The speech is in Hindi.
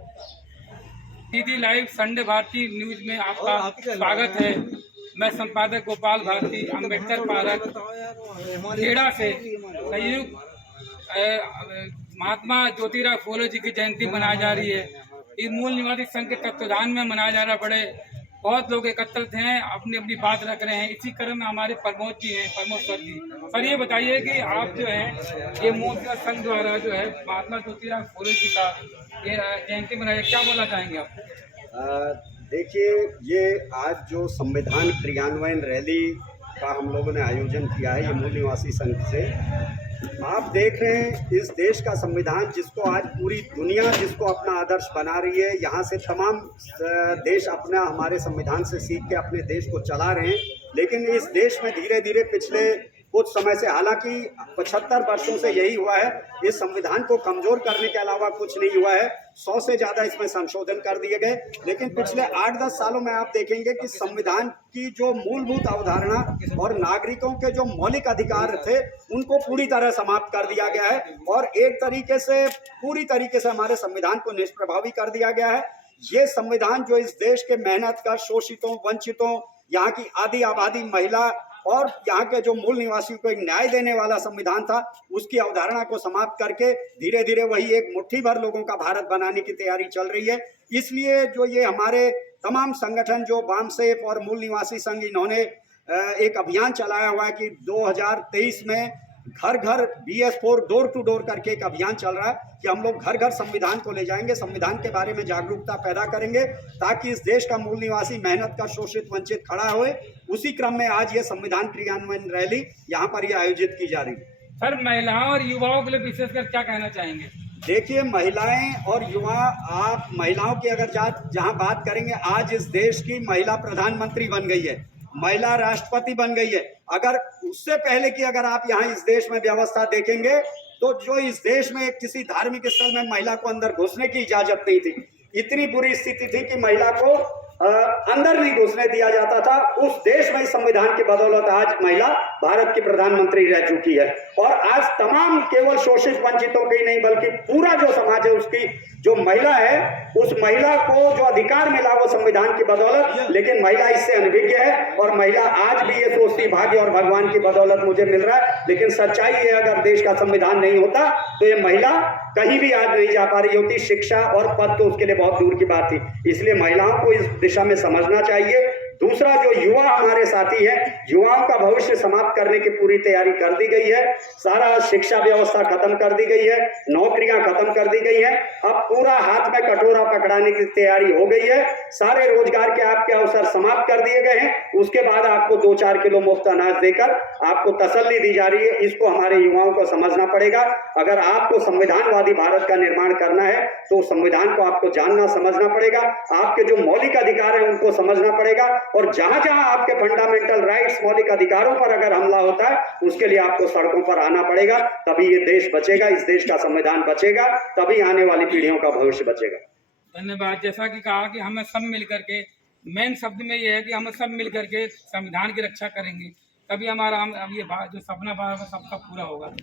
सीधी लाइव संडे भारती न्यूज में आपका स्वागत है। मैं संपादक गोपाल भारती, अम्बेडकर पार्क खेड़ा से संयुक्त महात्मा ज्योतिराव फूले जी की जयंती मनाई जा रही है। इस मूल निवासी संघ के तत्वाधान में मनाया जा रहा बड़े बहुत लोग एकत्रित हैं, अपनी अपनी बात रख रहे हैं। इसी क्रम में हमारे प्रमोद जी हैं, प्रमोद सर जी। सर ये बताइए कि आप जो है ये मूल संघ द्वारा जो है महात्मा ज्योतिराव फूले जी का ये जयंती मनाया, क्या बोलना चाहेंगे आप? देखिए, ये आज जो संविधान क्रियान्वयन रैली का हम लोगों ने आयोजन किया है, ये मूल निवासी संघ से, आप देख रहे हैं इस देश का संविधान जिसको आज पूरी दुनिया जिसको अपना आदर्श बना रही है, यहाँ से तमाम देश अपना हमारे संविधान से सीख के अपने देश को चला रहे हैं। लेकिन इस देश में धीरे धीरे पिछले कुछ समय से, हालांकि 75 वर्षों से यही हुआ है, इस संविधान को कमजोर करने के अलावा कुछ नहीं हुआ है। 100 से ज़्यादा इसमें संशोधन कर दिए गए, लेकिन पिछले 8-10 सालों में आप देखेंगे कि संविधान की जो मूलभूत अवधारणा और नागरिकों के जो मौलिक अधिकार थे उनको पूरी तरह समाप्त कर दिया गया है और एक तरीके से पूरी तरीके से हमारे संविधान को निष्प्रभावी कर दिया गया है। ये संविधान जो इस देश के मेहनत का शोषितों, वंचितों, यहाँ की आधी आबादी महिला और यहाँ के जो मूल निवासियों को एक न्याय देने वाला संविधान था, उसकी अवधारणा को समाप्त करके धीरे धीरे वही एक मुट्ठी भर लोगों का भारत बनाने की तैयारी चल रही है। इसलिए जो ये हमारे तमाम संगठन जो वामसेफ और मूल निवासी संघ, इन्होंने एक अभियान चलाया हुआ है कि 2023 में घर घर BS4 डोर टू डोर करके एक अभियान चल रहा है कि हम लोग घर घर संविधान को ले जाएंगे, संविधान के बारे में जागरूकता पैदा करेंगे ताकि इस देश का मूल निवासी मेहनत का शोषित वंचित खड़ा होए। उसी क्रम में आज ये संविधान क्रियान्वयन रैली यहाँ पर ये आयोजित की जा रही है। सर, महिलाओं और युवाओं के लिए विशेषकर क्या कहना चाहेंगे? देखिए, महिलाएं और युवा, आप महिलाओं की अगर जहाँ बात करेंगे, आज इस देश की महिला प्रधानमंत्री बन गई है, महिला राष्ट्रपति बन गई है। अगर उससे पहले की अगर आप यहाँ इस देश में व्यवस्था देखेंगे तो जो इस देश में किसी धार्मिक स्थल में महिला को अंदर घुसने की इजाजत नहीं थी, इतनी बुरी स्थिति थी कि महिला को अंदर नहीं घुसने दिया जाता था। उस देश में संविधान की बदौलत आज महिला भारत की प्रधानमंत्री रह चुकी है और आज तमाम केवल शोषित वंचितों की नहीं बल्कि पूरा जो समाज है उसकी जो महिला है, उस महिला को जो अधिकार मिला वो संविधान की बदौलत। लेकिन महिला इससे अनभिज्ञ है और महिला आज भी ये सोचती भाग्य और भगवान की बदौलत मुझे मिल रहा है। लेकिन सच्चाई है, अगर देश का संविधान नहीं होता तो ये महिला कहीं भी आज नहीं जा पा रही होती। शिक्षा और पद तो उसके लिए बहुत दूर की बात थी। इसलिए महिलाओं को इस दिशा में समझना चाहिए। दूसरा, जो युवा हमारे साथी हैं, युवाओं का भविष्य समाप्त करने की पूरी तैयारी कर दी गई है। सारा शिक्षा व्यवस्था खत्म कर दी गई है, नौकरियां खत्म कर दी गई हैं। अब पूरा हाथ में कटोरा पकड़ाने की तैयारी हो गई है। सारे रोजगार के आपके अवसर समाप्त कर दिए गए हैं। उसके बाद आपको 2-4 किलो मुफ्त अनाज देकर आपको तसल्ली दी जा रही है। इसको हमारे युवाओं को समझना पड़ेगा। अगर आपको संविधानवादी भारत का निर्माण करना है तो संविधान को आपको जानना समझना पड़ेगा। आपके जो मौलिक अधिकार हैं उनको समझना पड़ेगा और जहां जहां आपके फंडामेंटल राइट्स, मौलिक अधिकारों पर अगर हमला होता है उसके लिए आपको सड़कों पर आना पड़ेगा। तभी ये देश बचेगा, इस देश का संविधान बचेगा, तभी आने वाली पीढ़ियों का भविष्य बचेगा। धन्यवाद। जैसा कि कहा कि हमें सब मिलकर के, मेन शब्द में ये है कि हम सब मिलकर के संविधान की रक्षा करेंगे, तभी हमारा ये जो सपना सबका पूरा होगा।